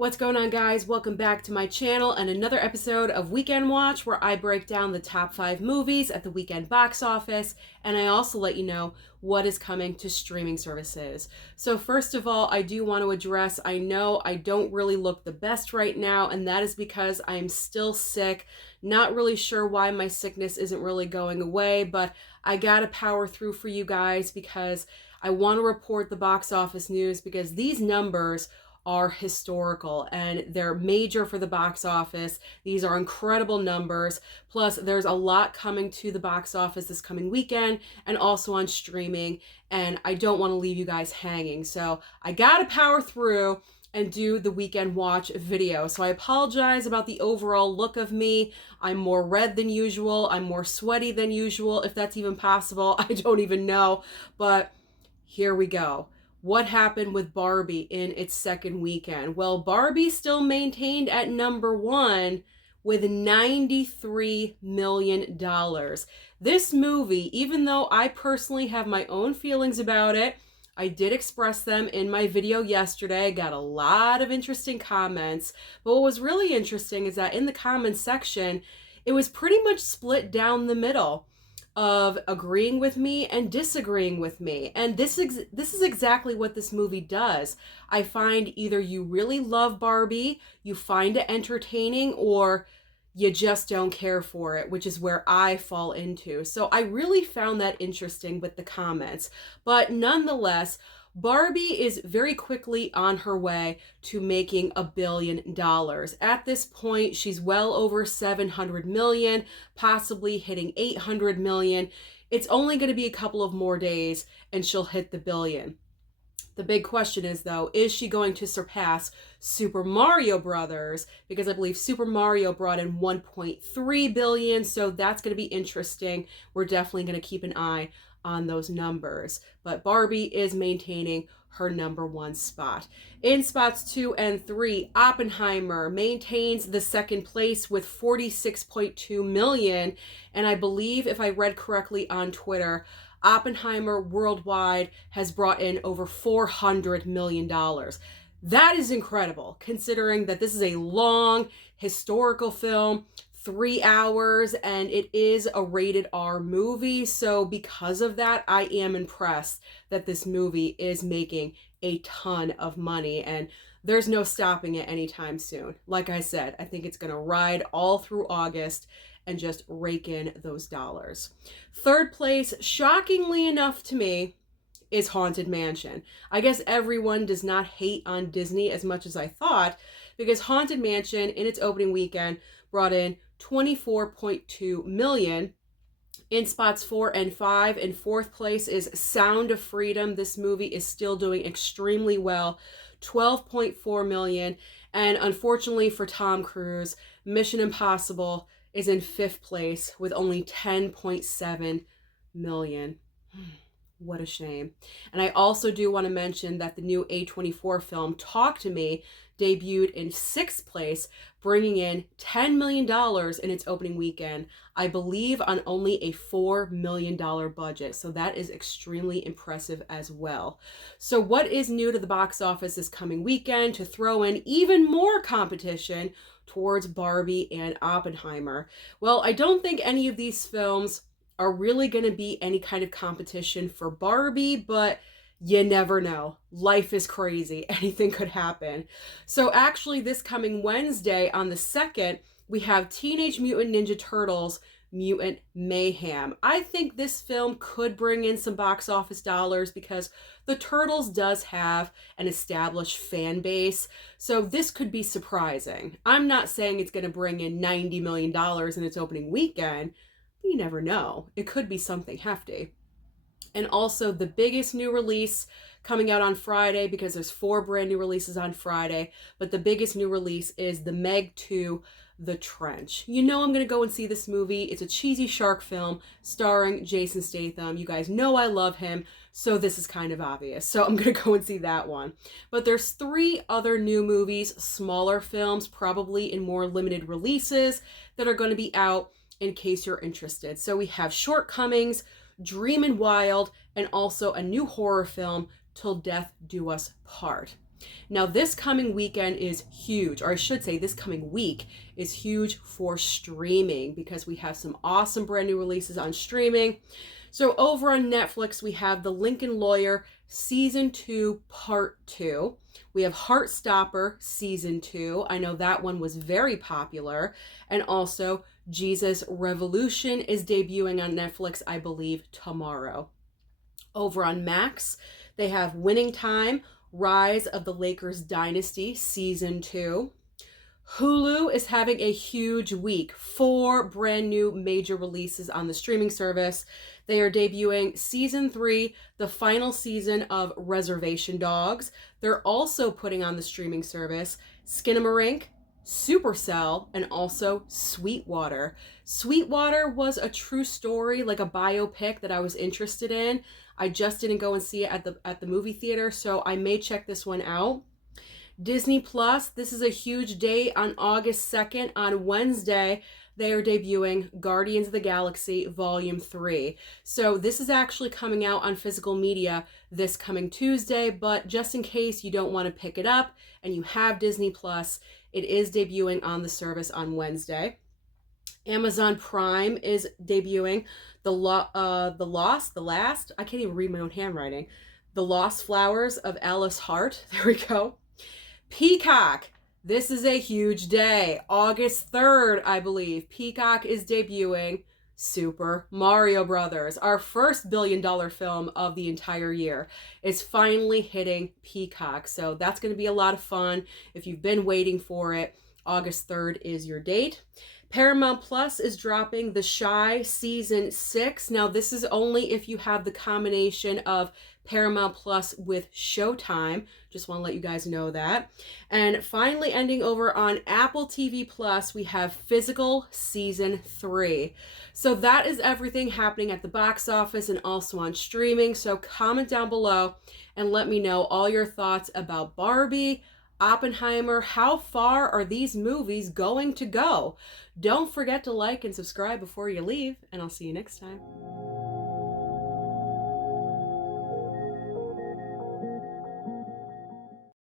What's going on, guys? Welcome back to my channel and another episode of Weekend Watch, where I break down the top 5 movies at the weekend box office, and I also let you know what is coming to streaming services. So first of all, I do want to address, I know I don't really look the best right now, and that is because I'm still sick. Not really sure why my sickness isn't really going away, but I gotta power through for you guys because I want to report the box office news, because these numbers are historical and they're major for the box office. These are incredible numbers. Plus, there's a lot coming to the box office this coming weekend and also on streaming. And I don't want to leave you guys hanging. So I got to power through and do the weekend watch video. So I apologize about the overall look of me. I'm more red than usual. I'm more sweaty than usual, if that's even possible. I don't even know. But here we go. What happened with Barbie in its second weekend? Well, Barbie still maintained at number 1 with $93 million. This movie, even though I personally have my own feelings about it, I did express them in my video yesterday. I got a lot of interesting comments. But what was really interesting is that in the comments section, it was pretty much split down the middle of agreeing with me and disagreeing with me. And this is exactly what this movie does. I find either you really love Barbie, you find it entertaining, or you just don't care for it, which is where I fall into. So I really found that interesting with the comments. But nonetheless, Barbie is very quickly on her way to making $1 billion. At this point, she's well over 700 million, possibly hitting 800 million. It's only going to be a couple of more days and she'll hit the billion. The big question is, though, is she going to surpass Super Mario Brothers? Because I believe Super Mario brought in 1.3 billion, so that's going to be interesting. We're definitely going to keep an eye on those numbers. But Barbie is maintaining her number 1 spot. In spots 2 and 3, Oppenheimer maintains the second place with 46.2 million. And I believe, if I read correctly on Twitter, Oppenheimer worldwide has brought in over $400 million. That is incredible, considering that this is a long historical film, 3 hours, and it is a rated R movie. So because of that, I am impressed that this movie is making a ton of money, and there's no stopping it anytime soon. Like I said, I think it's going to ride all through August and just rake in those dollars. Third place, shockingly enough to me, is Haunted Mansion. I guess everyone does not hate on Disney as much as I thought, because Haunted Mansion in its opening weekend brought in 24.2 million. In spots 4 and 5, in fourth place is Sound of Freedom. This movie is still doing extremely well, 12.4 million. And unfortunately for Tom Cruise, Mission Impossible is in 5th place with only 10.7 million. What a shame. And I also do want to mention that the new A24 film, Talk to Me, debuted in 6th place, bringing in $10 million in its opening weekend, I believe on only a $4 million budget. So that is extremely impressive as well. So what is new to the box office this coming weekend to throw in even more competition towards Barbie and Oppenheimer? Well, I don't think any of these films are really going to be any kind of competition for Barbie, but you never know. Life is crazy. Anything could happen. So actually, this coming Wednesday on the 2nd, we have Teenage Mutant Ninja Turtles Mutant Mayhem. I think this film could bring in some box office dollars because the Turtles does have an established fan base. So this could be surprising. I'm not saying it's going to bring in $90 million in its opening weekend. You never know. It could be something hefty. And also the biggest new release coming out on Friday, because there's 4 brand new releases on Friday, but the biggest new release is The Meg 2, The Trench. You know I'm going to go and see this movie. It's a cheesy shark film starring Jason Statham. You guys know I love him, so this is kind of obvious. So I'm going to go and see that one. But there's 3 other new movies, smaller films, probably in more limited releases, that are going to be out in case you're interested. So we have Shortcomings, Dreamin' Wild, and also a new horror film, Till Death Do Us Part. Now, this coming weekend is huge, or I should say, this coming week is huge for streaming because we have some awesome brand new releases on streaming. So, over on Netflix, we have The Lincoln Lawyer Season 2, Part 2. We have Heartstopper Season 2. I know that one was very popular. And also, Jesus Revolution is debuting on Netflix, I believe, tomorrow. Over on Max, they have Winning Time, Rise of the Lakers Dynasty, Season 2. Hulu is having a huge week. 4 brand new major releases on the streaming service. They are debuting Season 3, the final season of Reservation Dogs. They're also putting on the streaming service Skinamarink, Supercell, and also Sweetwater. Sweetwater was a true story, like a biopic that I was interested in. I just didn't go and see it at the movie theater, so I may check this one out. Disney Plus, this is a huge day on August 2nd. On Wednesday, they are debuting Guardians of the Galaxy Volume 3. So this is actually coming out on physical media this coming Tuesday, but just in case you don't want to pick it up and you have Disney Plus, it is debuting on the service on Wednesday. Amazon Prime is debuting The Last, I can't even read my own handwriting. The Lost Flowers of Alice Hart. There we go. Peacock. This is a huge day. August 3rd, I believe. Peacock is debuting Super Mario Brothers. Our first billion-dollar film of the entire year is finally hitting Peacock. So that's going to be a lot of fun. If you've been waiting for it, August 3rd is your date. Paramount Plus is dropping The Chi Season 6. Now, this is only if you have the combination of Paramount Plus with Showtime. Just want to let you guys know that. And finally, ending over on Apple TV Plus, we have Physical Season 3. So that is everything happening at the box office and also on streaming. So comment down below and let me know all your thoughts about Barbie, Oppenheimer. How far are these movies going to go? Don't forget to like and subscribe before you leave, and I'll see you next time.